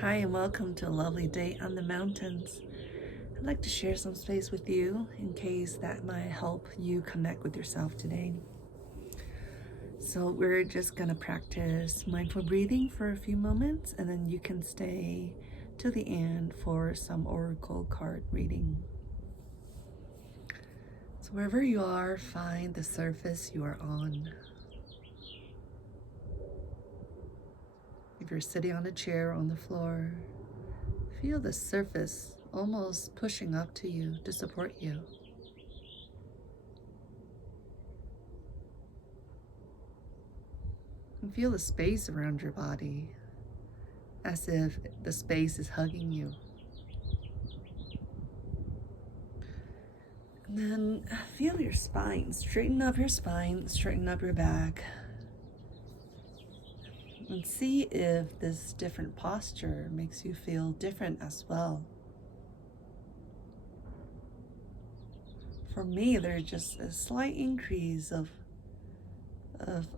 Hi, and welcome to a lovely day on the mountains. I'd like to share some space with you in case that might help you connect with yourself today. So, we're just going to practice mindful breathing for a few moments, and then you can stay till the end for some oracle card reading. So, wherever you are, find the surface you are on. If you're sitting on a chair or on the floor, feel the surface almost pushing up to you to support you. And feel the space around your body as if the space is hugging you. And then feel your spine. Straighten up your spine, straighten up your back. And see if this different posture makes you feel different as well. For me, there's just a slight increase of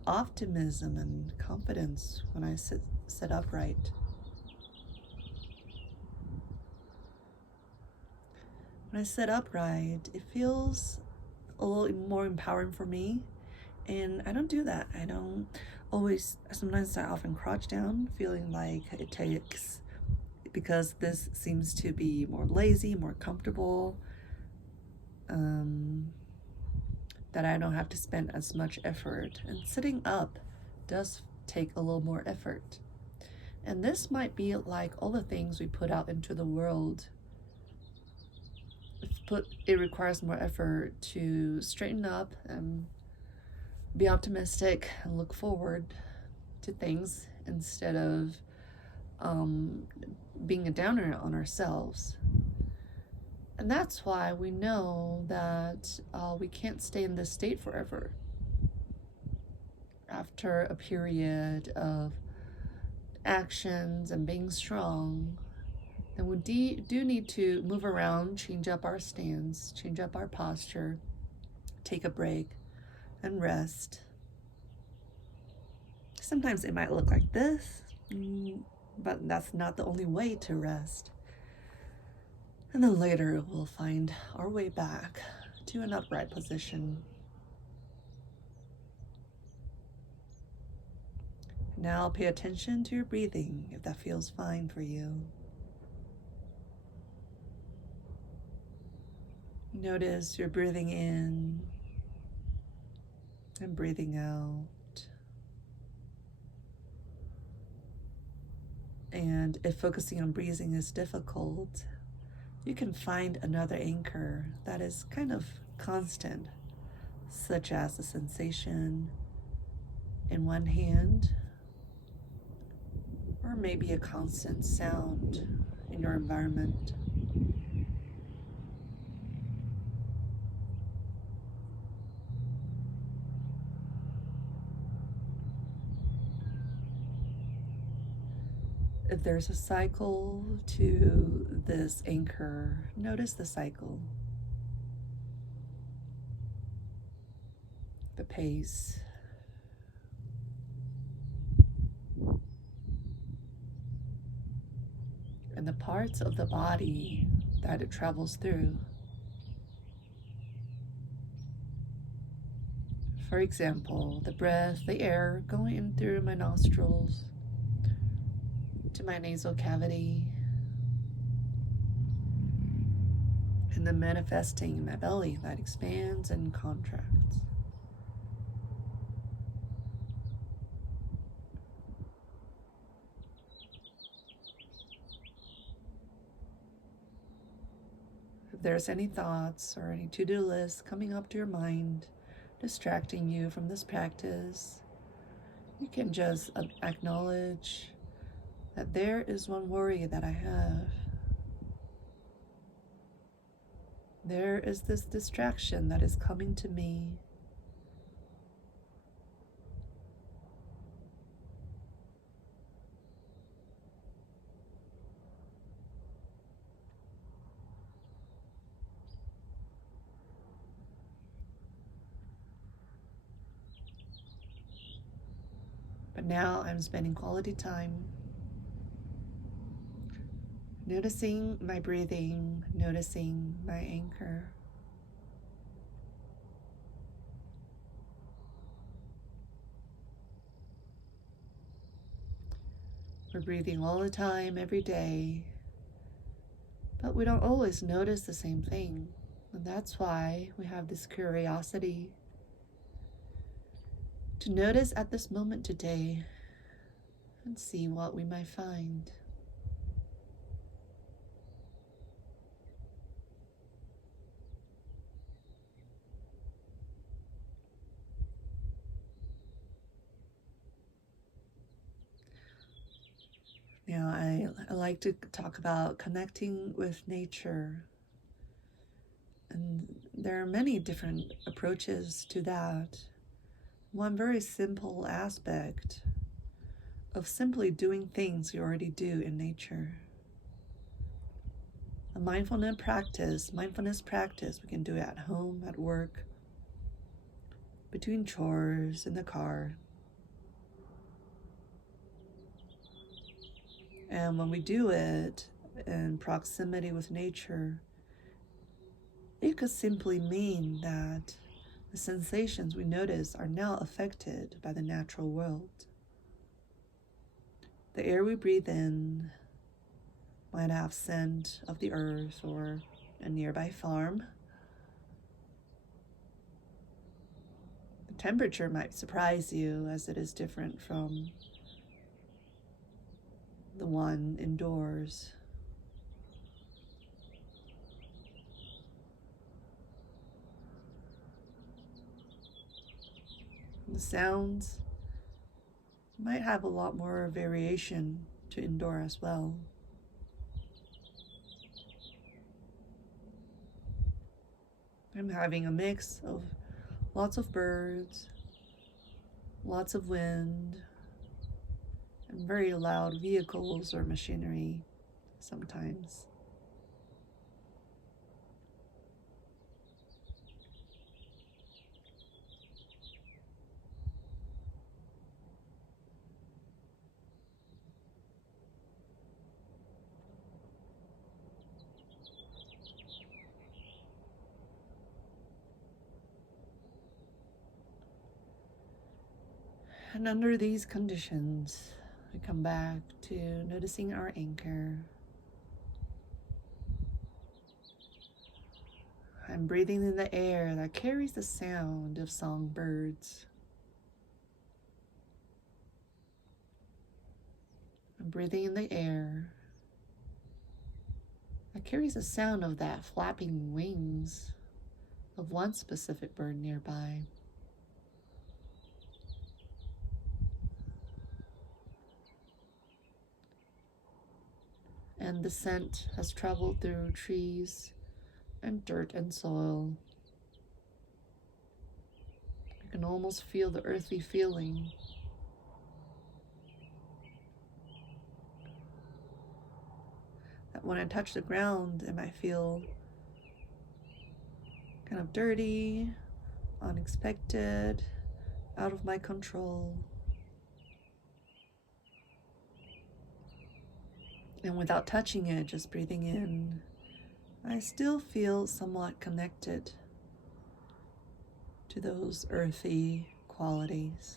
optimism and confidence when I sit upright. When I sit upright, it feels a little more empowering for me. And I don't do that. I don't always, sometimes I often crouch down, feeling like it takes, because this seems to be more lazy, more comfortable, that I don't have to spend as much effort. And sitting up does take a little more effort. And this might be like all the things we put out into the world. It requires more effort to straighten up and be optimistic and look forward to things instead of being a downer on ourselves. And that's why we know that we can't stay in this state forever. After a period of actions and being strong, then we do need to move around, change up our stance, change up our posture, take a break, and rest. Sometimes it might look like this, but that's not the only way to rest. And then later we'll find our way back to an upright position. Now pay attention to your breathing if that feels fine for you. Notice you're breathing in and breathing out. And if focusing on breathing is difficult, you can find another anchor that is kind of constant, such as a sensation in one hand, or maybe a constant sound in your environment. If there's a cycle to this anchor, notice the cycle, the pace, and the parts of the body that it travels through. For example, the breath, the air going in through my nostrils to my nasal cavity, and then manifesting in my belly that expands and contracts. If there's any thoughts or any to-do lists coming up to your mind, distracting you from this practice, you can just acknowledge that there is one worry that I have. There is this distraction that is coming to me. But now I'm spending quality time Noticing my breathing, noticing my anchor. We're breathing all the time, every day, but we don't always notice the same thing. And that's why we have this curiosity to notice at this moment today and see what we might find. Now, I like to talk about connecting with nature. And there are many different approaches to that. One very simple aspect of simply doing things you already do in nature. A mindfulness practice, we can do it at home, at work, between chores, in the car. And when we do it in proximity with nature, it could simply mean that the sensations we notice are now affected by the natural world. The air we breathe in might have scent of the earth or a nearby farm. The temperature might surprise you as it is different from the one indoors. The sounds might have a lot more variation to indoor as well. I'm having a mix of lots of birds, lots of wind, and very loud vehicles or machinery sometimes. And under these conditions, we come back to noticing our anchor. I'm breathing in the air that carries the sound of songbirds. I'm breathing in the air that carries the sound of that flapping wings of one specific bird nearby. And the scent has traveled through trees and dirt and soil. I can almost feel the earthy feeling. That when I touch the ground, it might feel kind of dirty, unexpected, out of my control. And without touching it, just breathing in, I still feel somewhat connected to those earthy qualities.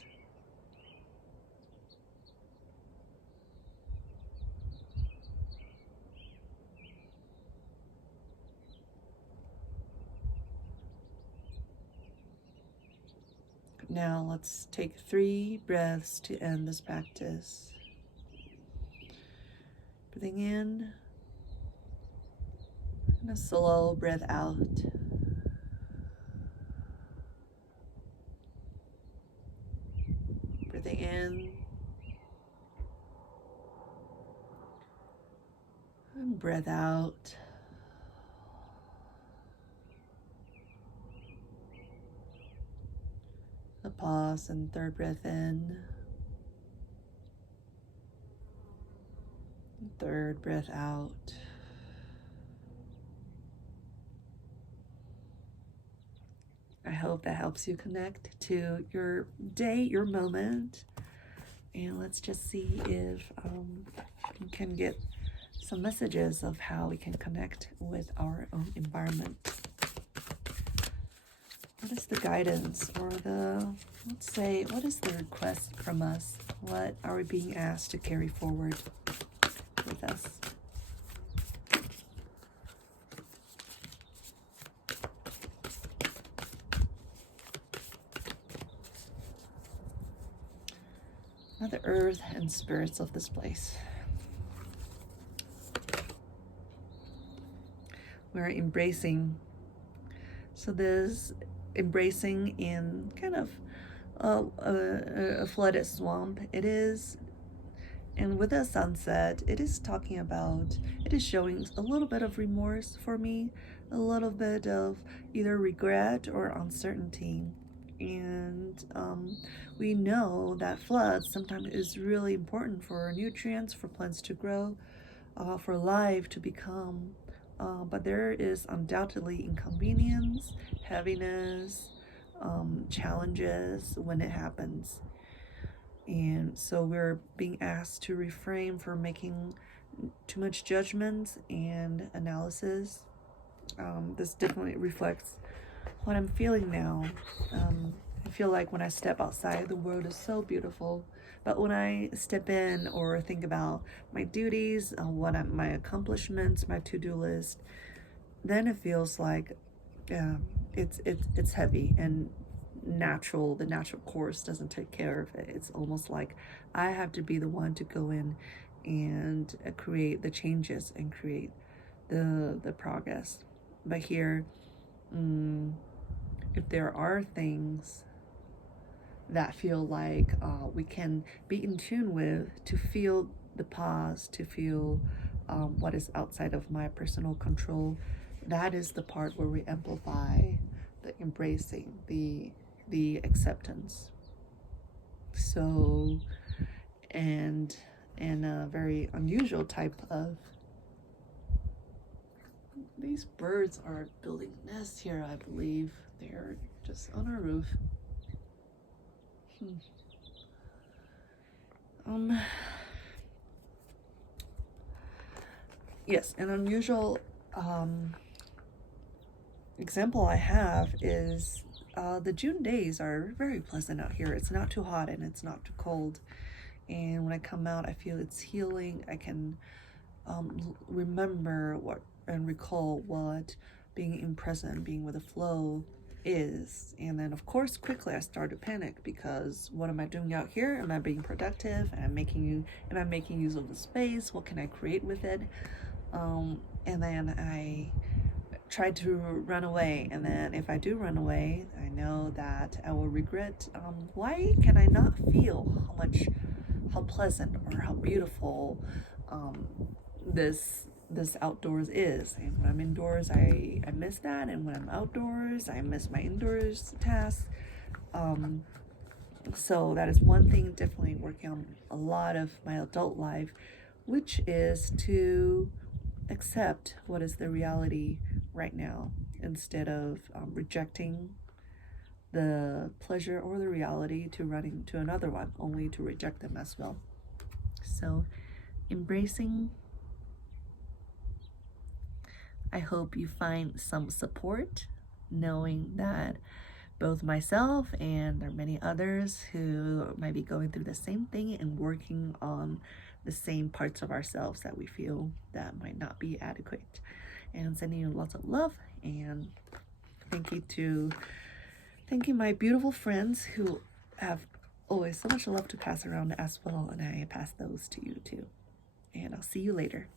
Now let's take 3 breaths to end this practice. Breathing in, and a slow breath out. Breathing in, and breath out. A pause and 3rd breath in. 3rd breath out. I hope that helps you connect to your day, your moment. And let's just see if you can get some messages of how we can connect with our own environment. What is the guidance or let's say, what is the request from us? What are we being asked to carry forward with us? Mother Earth and spirits of this place. We're embracing. So there's embracing in kind of a flooded swamp. It is, and with a sunset, it is talking about, it is showing a little bit of remorse for me, a little bit of either regret or uncertainty. And we know that floods sometimes is really important for nutrients, for plants to grow, for life to become. But there is undoubtedly inconvenience, heaviness, challenges when it happens. And so we're being asked to refrain from making too much judgments and analysis. This definitely reflects what I'm feeling now. I feel like when I step outside, the world is so beautiful. But when I step in or think about my duties, my accomplishments, my to-do list, then it feels like it's heavy, and the natural course doesn't take care of it. It's almost like I have to be the one to go in and create the changes and create the progress. But here, if there are things that feel like we can be in tune with, to feel the pause, to feel what is outside of my personal control, that is the part where we amplify the embracing, the acceptance. So, and a very unusual type of, these birds are building nests here, I believe. They're just on our roof. Yes, an unusual example I have is the June days are very pleasant out here. It's not too hot and it's not too cold. And when I come out, I feel it's healing. I can remember and recall what being in present, being with the flow is. And then of course quickly I start to panic, because what am I doing out here? Am I being productive? Am I making use of the space? What can I create with it? And then I try to run away, and then if I do run away, I know that I will regret. Why can I not feel how pleasant or how beautiful this outdoors is? And when I'm indoors, I miss that, and when I'm outdoors, I miss my indoors tasks. So that is one thing, definitely working on a lot of my adult life, which is to accept what is the reality right now, instead of rejecting the pleasure or the reality to running to another one, only to reject them as well. So embracing, I hope you find some support, knowing that both myself and there are many others who might be going through the same thing and working on the same parts of ourselves that we feel that might not be adequate. And sending you lots of love, and thank you my beautiful friends who have always so much love to pass around as well, and I pass those to you too. And I'll see you later.